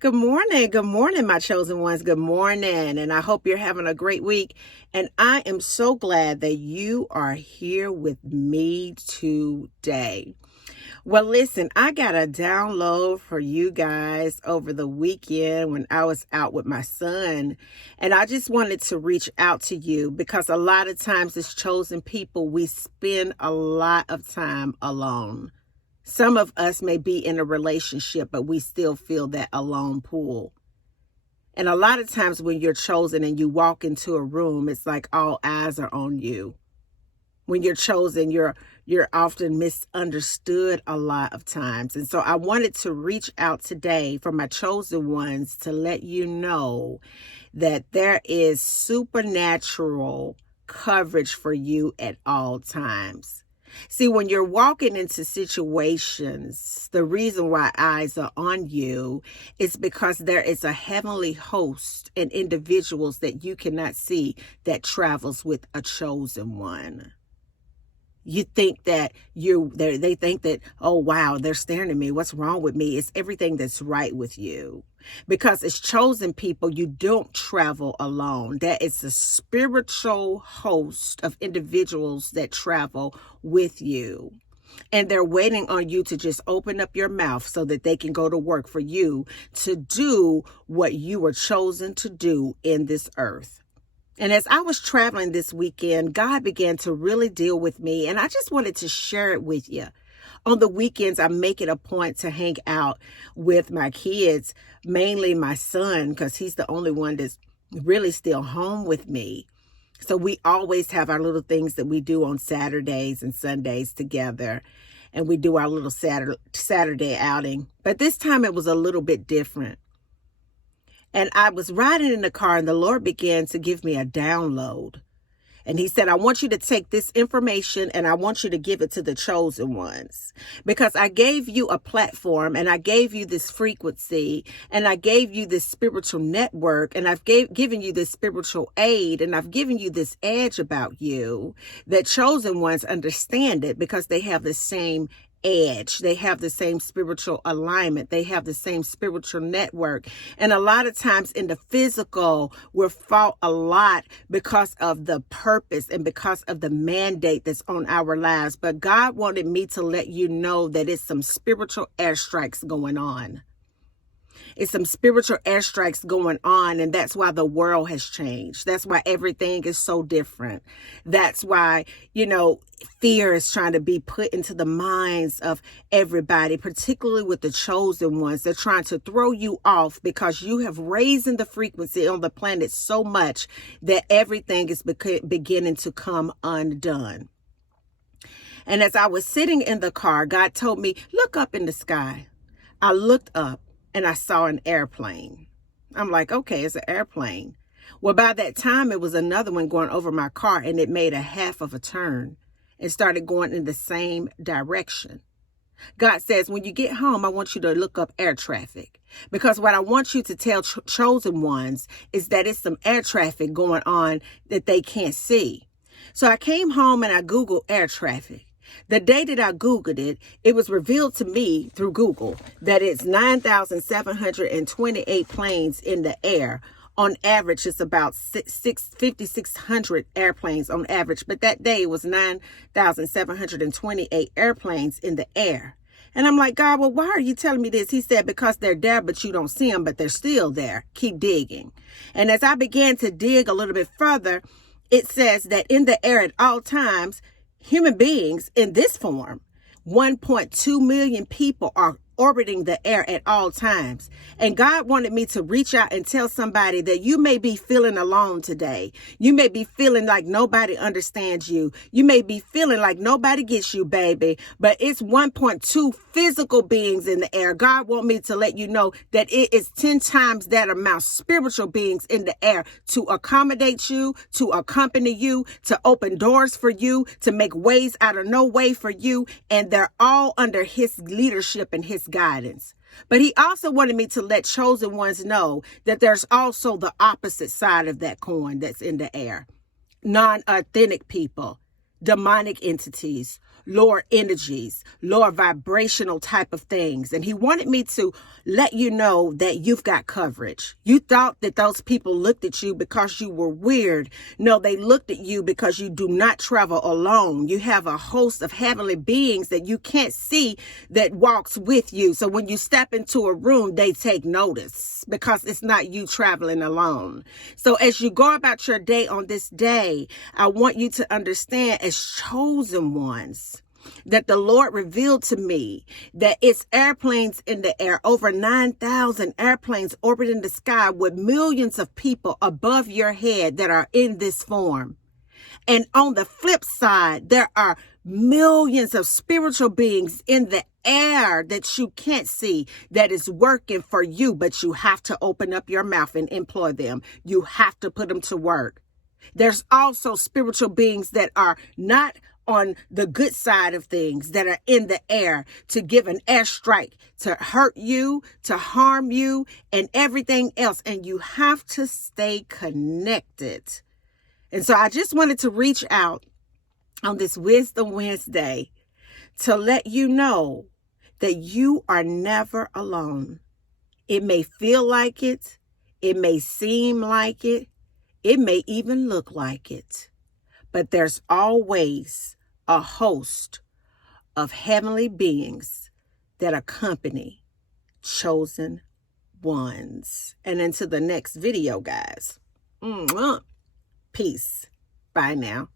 Good morning, my chosen ones. Good morning. And I hope you're having a great week. And I am so glad that you are here with me today. Well, listen, I got a download for you guys over the weekend when I was out with my son. And I just wanted to reach out to you because a lot of times as chosen people, we spend a lot of time alone. Some of us may be in a relationship, but we still feel that alone pull. And a lot of times when you're chosen and you walk into a room, it's like all eyes are on you. When you're chosen, you're often misunderstood a lot of times. And so I wanted to reach out today for my chosen ones to let you know that there is supernatural coverage for you at all times. See, when you're walking into situations, the reason why eyes are on you is because there is a heavenly host and individuals that you cannot see that travels with a chosen one. You think that they think that, oh, wow, they're staring at me. What's wrong with me? It's everything that's right with you. Because as chosen people, you don't travel alone. There is a spiritual host of individuals that travel with you. And they're waiting on you to just open up your mouth so that they can go to work for you to do what you were chosen to do in this earth. And as I was traveling this weekend, God began to really deal with me. And I just wanted to share it with you. On the weekends, I make it a point to hang out with my kids, mainly my son, because he's the only one that's really still home with me. So we always have our little things that we do on Saturdays and Sundays together. And we do our little Saturday outing. But this time it was a little bit different. And I was riding in the car and the Lord began to give me a download. And he said, I want you to take this information and I want you to give it to the chosen ones. Because I gave you a platform and I gave you this frequency and I gave you this spiritual network and I've given you this spiritual aid and I've given you this edge about you that chosen ones understand it because they have the same edge. They have the same spiritual alignment. They have the same spiritual network. And a lot of times in the physical, we're fought a lot because of the purpose and because of the mandate that's on our lives. But God wanted me to let you know that it's some spiritual airstrikes going on. It's some spiritual airstrikes going on, and that's why the world has changed. That's why everything is so different. That's why, fear is trying to be put into the minds of everybody, particularly with the chosen ones. They're trying to throw you off because you have raised the frequency on the planet so much that everything is beginning to come undone. And as I was sitting in the car, God told me, look up in the sky. I looked up. And I saw an airplane. I'm like, okay, it's an airplane. Well, by that time, it was another one going over my car and it made a half of a turn and started going in the same direction. God says, when you get home, I want you to look up air traffic because what I want you to tell chosen ones is that it's some air traffic going on that they can't see. So I came home and I Googled air traffic. The day that I Googled it, it was revealed to me through Google that it's 9,728 planes in the air. On average, it's about 5,600 airplanes on average. But that day it was 9,728 airplanes in the air. And I'm like, God, well, why are you telling me this? He said, because they're there, but you don't see them, but they're still there. Keep digging. And as I began to dig a little bit further, it says that in the air at all times, human beings in this form, 1.2 million people are orbiting the air at all times. And God wanted me to reach out and tell somebody that you may be feeling alone today. You may be feeling like nobody understands you. You may be feeling like nobody gets you, baby. But it's 1.2 physical beings in the air. God wants me to let you know that it is 10 times that amount spiritual beings in the air to accommodate you, to accompany you, to open doors for you, to make ways out of no way for you. And they're all under his leadership and his guidance. But he also wanted me to let chosen ones know that there's also the opposite side of that coin that's in the air. Non-authentic people, demonic entities, lower energies, lower vibrational type of things. And he wanted me to let you know that you've got coverage. You thought that those people looked at you because you were weird. No, they looked at you because you do not travel alone. You have a host of heavenly beings that you can't see that walks with you. So when you step into a room, they take notice because it's not you traveling alone. So as you go about your day on this day, I want you to understand, as chosen ones, that the Lord revealed to me that it's airplanes in the air, over 9,000 airplanes orbiting the sky with millions of people above your head that are in this form. And on the flip side, there are millions of spiritual beings in the air that you can't see that is working for you, but you have to open up your mouth and employ them. You have to put them to work. There's also spiritual beings that are not on the good side of things, that are in the air to give an airstrike, to hurt you, to harm you, and everything else. And you have to stay connected. And so I just wanted to reach out on this Wisdom Wednesday to let you know that you are never alone. It may feel like it. It may seem like it. It may even look like it. But there's always a host of heavenly beings that accompany chosen ones. And until the next video, guys. Peace. Bye now.